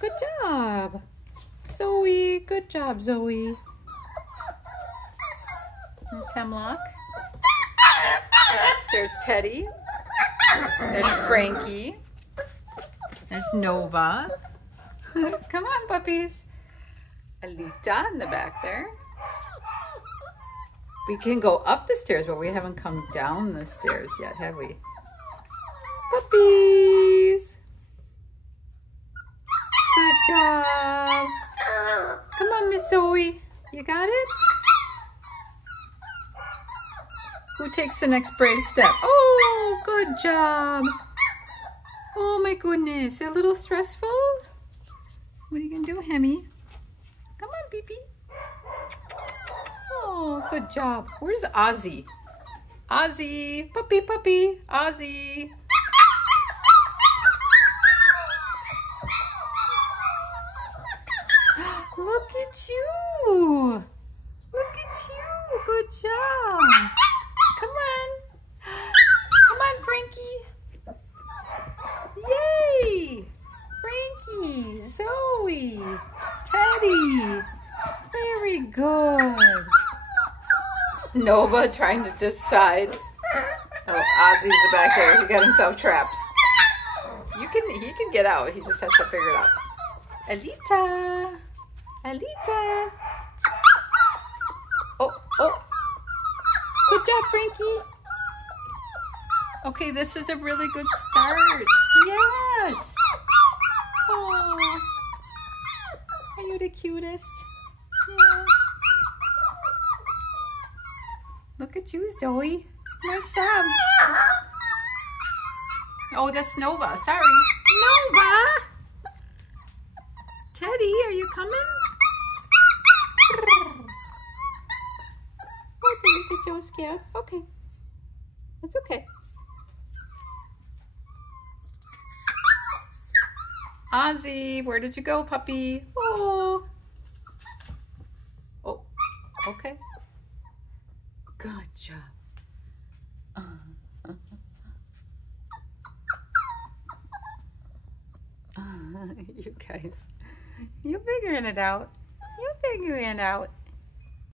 Good job. Zoe, good job, Zoe. There's Hemlock. There's Teddy. There's Frankie. There's Nova. Come on, puppies. Alita in the back there. We can go up the stairs, but we haven't come down the stairs yet, have we? Puppies. Good job. Come on, Miss Zoe. You got it? Who takes the next brave step? Oh, good job. Oh my goodness, a little stressful? What are you gonna do, Hemi? Come on, Beepy. Oh, good job. Where's Aussie? Aussie, puppy, puppy, Aussie. Look at you. Look at you. Good job. Come on. Come on, Frankie. Yay. Frankie, Zoe, Teddy. Very good. Nova trying to decide. Oh, Ozzy's back there. He got himself trapped. He can get out. He just has to figure it out. Alita. Alita. Oh. Good job, Frankie. Okay, this is a really good start. Yes. Oh. Are you the cutest? Yeah. Look at you, Zoe. Nice job. Oh, that's Nova. Sorry. Nova! Teddy, are you coming? Okay, you think Joe's scared? Okay. That's okay. Ozzy, where did you go, puppy? Oh. Oh, okay. Good job. You guys, you're figuring it out. You're figuring it out.